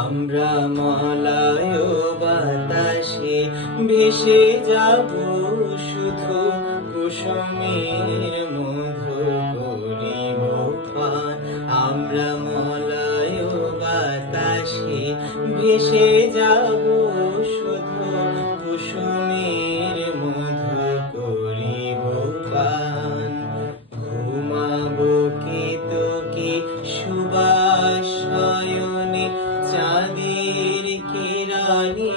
আমরা মলয় বাতাসে ভেসে যাব শুধু কুসুমের মধু করিব পান। আমরা মলয় বাতাসে ভেসে যাব শুধু কুসুমের মধু করিব পান। ঘুমাবো কেতকী সুবাস শয়নে চাঁদের কিরণে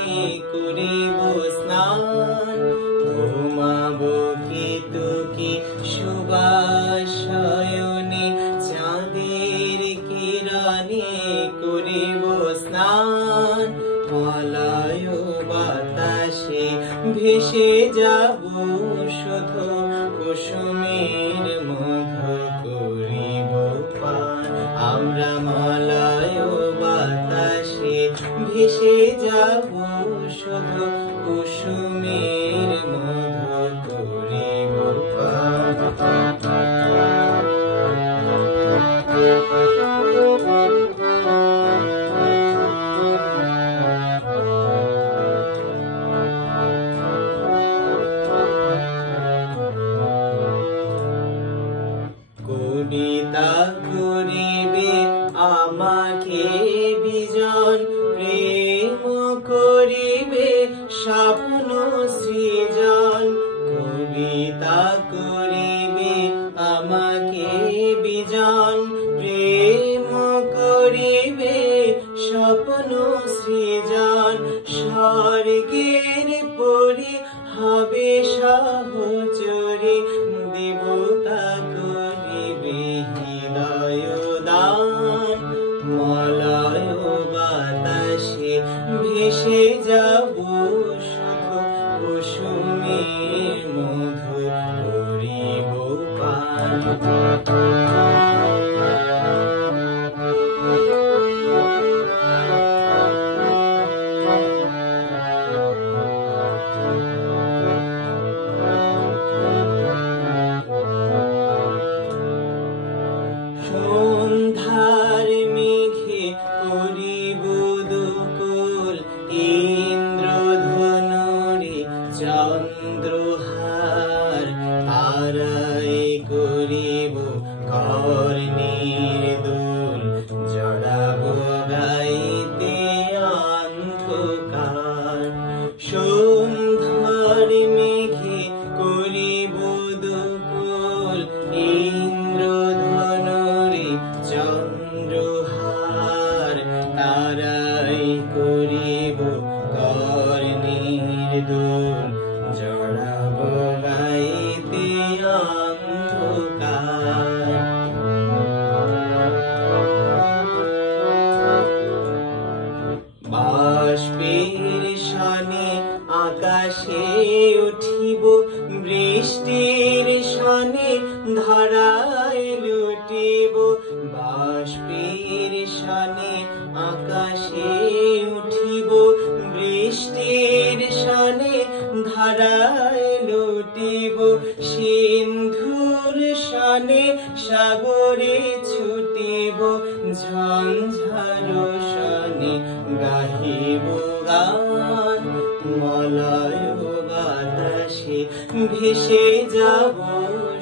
করিব স্নান। ঘুমাবো কেতকী সুবাস শয়নে চাঁদের কিরণে করিব স্নান। মলয় বাতাসে ভেসে যাব শুধু কুসুমের মধু করিব পান। আমরা মলয় বাতাসে ভেসে যাব শুধু কুসুমের মধু করিব পান। কবিতা করিবে আমাকে বিজন, প্রেম করিবে স্বপ্ন সৃজন। কবিতা করিবে আমাকে বিজন, প্রেম করিবে স্বপ্ন সৃজন। স্বর্গের পরি হবে সহচরী, দেবতা করিবে হৃদয় দান। মলয় বাতাসে ভেসে যাব শুধু কুসুমের মধু করিব পান। সন্ধ্যার মেঘে করিব দুকুল, ইন্দ্রধনুরে চন্দ্রহার। তারায় করিব কর্ণের দুল, জড়াবো গাইতে অন্ধকার। সন্ধ্যার মেঘে করিব দুকুল, ইন্দ্রধনুরে চন্দ্রহার। তারাই করিব কর্ণের দুল, জড়াবো গাইতে অন্ধকার। বাষ্পের সনে আকাশে উঠিব, বৃষ্টির সনে ধরায় লুটিব। বাষ্পের সনে আকাশে উঠিব, বৃষ্টির সনে ধরায় লুটিব। সিন্ধুর সনে সাগরে ছুটিব, ঝঞ্ঝার সনে গাহিব গান। মলয় বাতাসে ভেসে যাব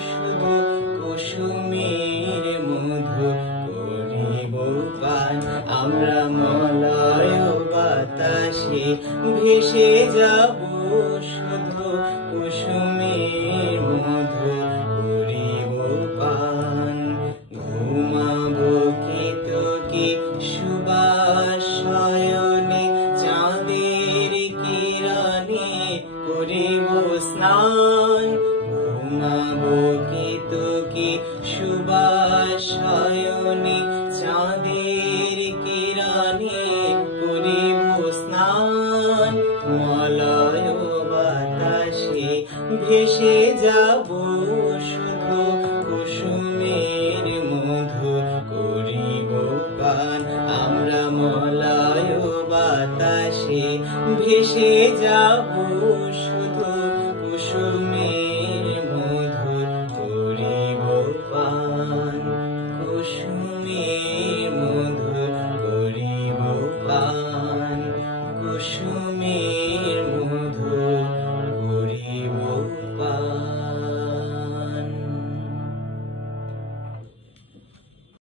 শুধু কুসুমের মধু করিব পান। আমরা মলয় বাতাসে ভেসে যাব শুধু কুসুমের মধু করিব পান। ঘুমাবো কেতকী সুবাস শয়নে চাঁদের কিরণে করিব স্নান। ঘুমাবো কেতকী সুবাস শয়নে চাঁদের কিরণে করিব স্নান। মলয় বাতাসে ভেসে যাব শুধু কুসুমের মধু করিব পান। আমরা মলয় বাতাসে ভেসে যাব